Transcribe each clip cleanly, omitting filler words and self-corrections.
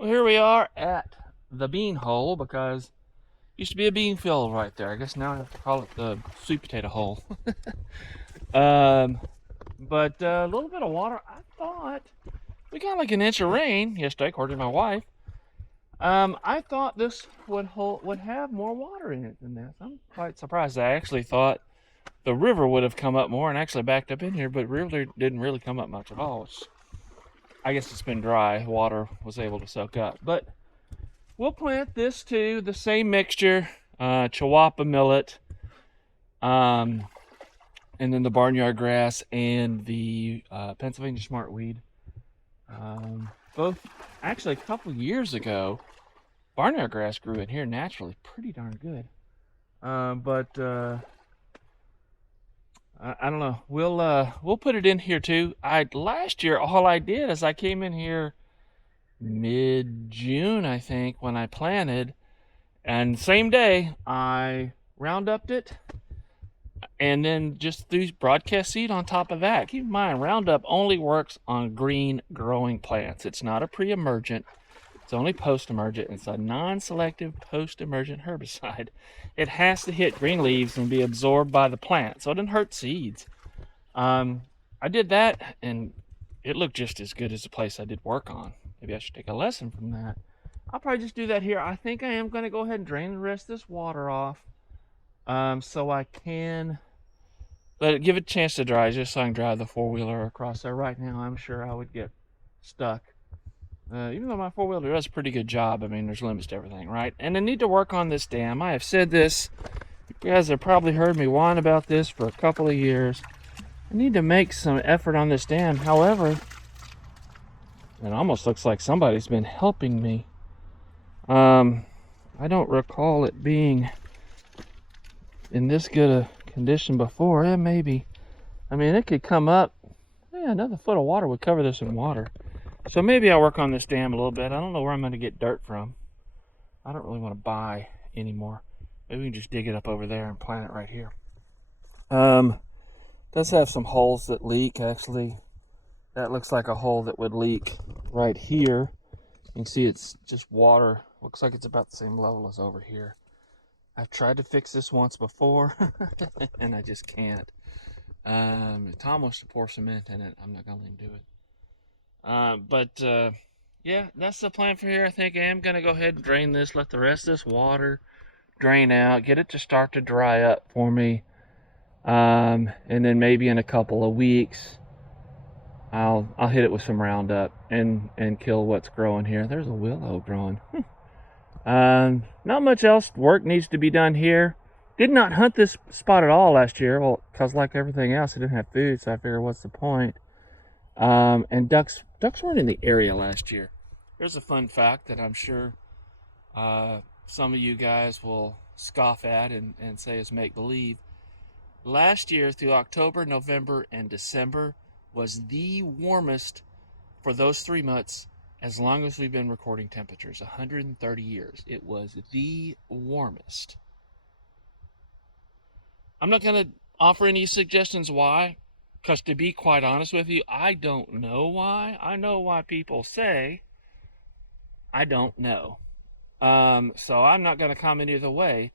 Well, here we are at the bean hole because it used to be a bean field right there. I guess now I have to call it the sweet potato hole. um, but a little bit of water. I thought we got like an inch of rain yesterday, according to my wife. I thought this would have more water in it than this. I'm quite surprised. I actually thought the river would have come up more and actually backed up in here, but river didn't really come up much at all. I guess it's been dry. Water was able to soak up. But we'll plant this too, the same mixture, Chihuahua millet, and then the barnyard grass and the Pennsylvania smartweed. Both, actually, a couple years ago, barnyard grass grew in here naturally, pretty darn good. I don't know. We'll put it in here too. Last year all I did is I came in here mid-June, I think, when I planted, and same day I Rounduped it and then just threw broadcast seed on top of that. Keep in mind, Roundup only works on green growing plants. It's not a pre-emergent. It's only post-emergent. It's a non-selective post-emergent herbicide. It has to hit green leaves and be absorbed by the plant, so it doesn't hurt seeds. I did that, and it looked just as good as the place I did work on. Maybe I should take a lesson from that. I'll probably just do that here. I think I am going to go ahead and drain the rest of this water off, so I can give it a chance to dry, just so I can drive the four-wheeler across there. Right now, I'm sure I would get stuck. Even though my four-wheeler does a pretty good job, I mean, there's limits to everything, right? And I need to work on this dam. I have said this. You guys have probably heard me whine about this for a couple of years. I need to make some effort on this dam. However, it almost looks like somebody's been helping me. I don't recall it being in this good a condition before. Yeah, maybe. I mean, it could come up. Yeah, another foot of water would cover this in water. So maybe I'll work on this dam a little bit. I don't know where I'm going to get dirt from. I don't really want to buy anymore. Maybe we can just dig it up over there and plant it right here. Does have some holes that leak, actually. That looks like a hole that would leak right here. You can see it's just water. Looks like it's about the same level as over here. I've tried to fix this once before, and I just can't. Tom wants to pour cement in it. I'm not going to let him do it. Yeah, that's the plan for here. I think I am going to go ahead and drain this, let the rest of this water drain out, get it to start to dry up for me. And then maybe in a couple of weeks, I'll hit it with some Roundup and kill what's growing here. There's a willow growing. Not much else work needs to be done here. Did not hunt this spot at all last year, well, because like everything else, I didn't have food, so I figured, what's the point? And ducks weren't in the area last year. Here's a fun fact that I'm sure some of you guys will scoff at and say is make-believe. Last year, through October, November, and December, was the warmest for those 3 months as long as we've been recording temperatures, 130 years. It was the warmest. I'm not going to offer any suggestions why. Because to be quite honest with you, I don't know why. I know why people say. I don't know. So I'm not going to comment either way.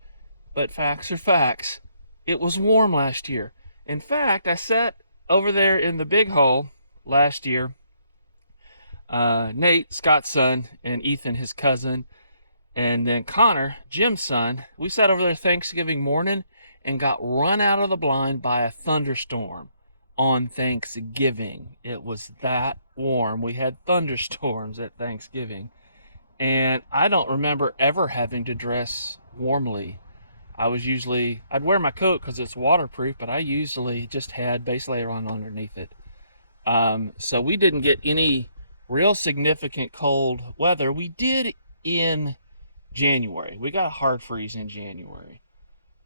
But facts are facts. It was warm last year. In fact, I sat over there in the big hole last year. Nate, Scott's son, and Ethan, his cousin, and then Connor, Jim's son. We sat over there Thanksgiving morning and got run out of the blind by a thunderstorm. On Thanksgiving. It was that warm. We had thunderstorms at Thanksgiving. And I don't remember ever having to dress warmly. I'd wear my coat because it's waterproof, but I usually just had base layer on underneath it. So we didn't get any real significant cold weather. We did in January. We got a hard freeze in January.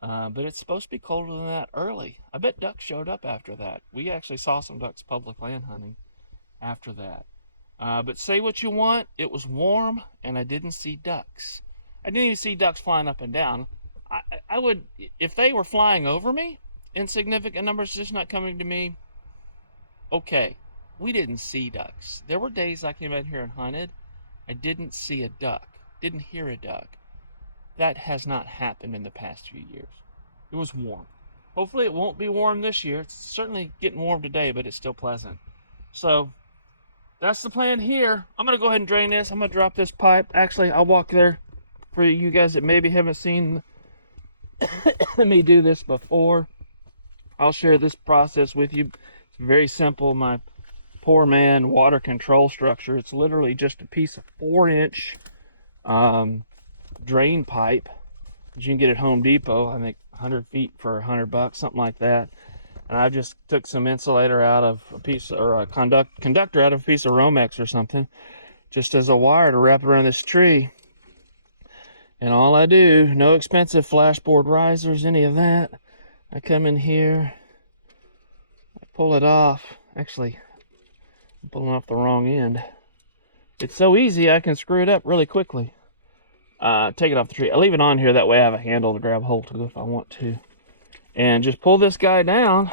But it's supposed to be colder than that early. I bet ducks showed up after that. We actually saw some ducks public land hunting after that. But say what you want, it was warm and I didn't see ducks. I didn't even see ducks flying up and down. I would, if they were flying over me in significant numbers, just not coming to me, okay. We didn't see ducks. There were days I came out here and hunted I didn't see a duck, didn't hear a duck. That has not happened in the past few years. It was warm. Hopefully it won't be warm this year. It's certainly getting warm today, but it's still pleasant. So that's the plan here. I'm going to go ahead and drain this. I'm going to drop this pipe. Actually, I'll walk there for you guys that maybe haven't seen me do this before. I'll share this process with you. It's very simple. My poor man water control structure. It's literally just a piece of 4-inch drain pipe that you can get at Home Depot. I think 100 feet for $100, something like that. And I just took some insulator out of a piece, or a conductor out of a piece of Romex or something, just as a wire to wrap around this tree. And all I do, no expensive flashboard risers, any of that. I come in here, I pull it off. Actually, I'm pulling off the wrong end. It's so easy, I can screw it up really quickly. Take it off the tree. I leave it on here, that way I have a handle to grab hold to if I want to. And just pull this guy down.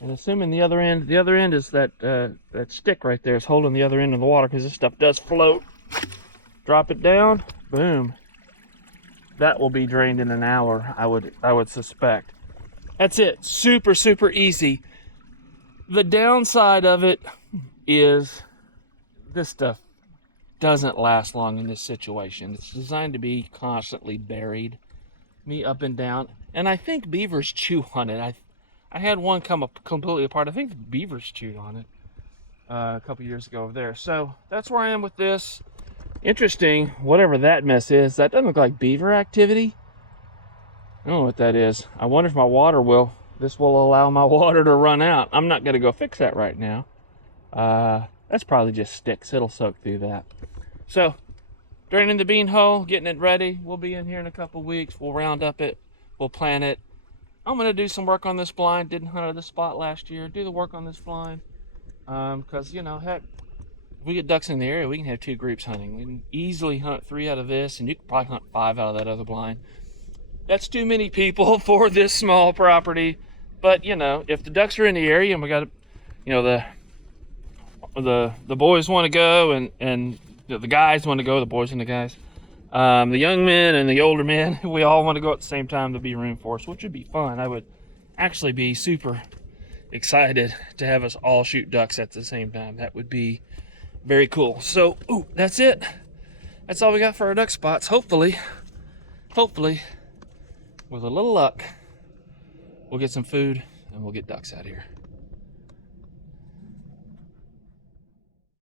And assuming the other end is that stick right there is holding the other end of the water, because this stuff does float. Drop it down, boom. That will be drained in an hour, I would suspect. That's it. Super, super easy. The downside of it is this stuff doesn't last long in this situation. It's designed to be constantly buried, me up and down. And I think beavers chew on it. I had one come up completely apart. I think the beavers chewed on it a couple years ago over there. So that's where I am with this. Interesting, whatever that mess is. That doesn't look like beaver activity. I don't know what that is. I wonder if this will allow my water to run out. I'm not going to go fix that right now. That's probably just sticks. It'll soak through that. So, draining the bean hole, getting it ready. We'll be in here in a couple weeks. We'll round up it. We'll plant it. I'm going to do some work on this blind. Didn't hunt this spot last year. Do the work on this blind. Because, you know, heck, if we get ducks in the area, we can have 2 groups hunting. We can easily hunt 3 out of this, and you can probably hunt 5 out of that other blind. That's too many people for this small property. But, you know, if the ducks are in the area and we got, you know, the boys want to go, and the guys want to go, the boys and the guys, the young men and the older men, we all want to go at the same time, to be room for us, which would be fun. I would actually be super excited to have us all shoot ducks at the same time. That would be very cool. So, that's it. That's all we got for our duck spots. Hopefully, with a little luck, we'll get some food and we'll get ducks out here.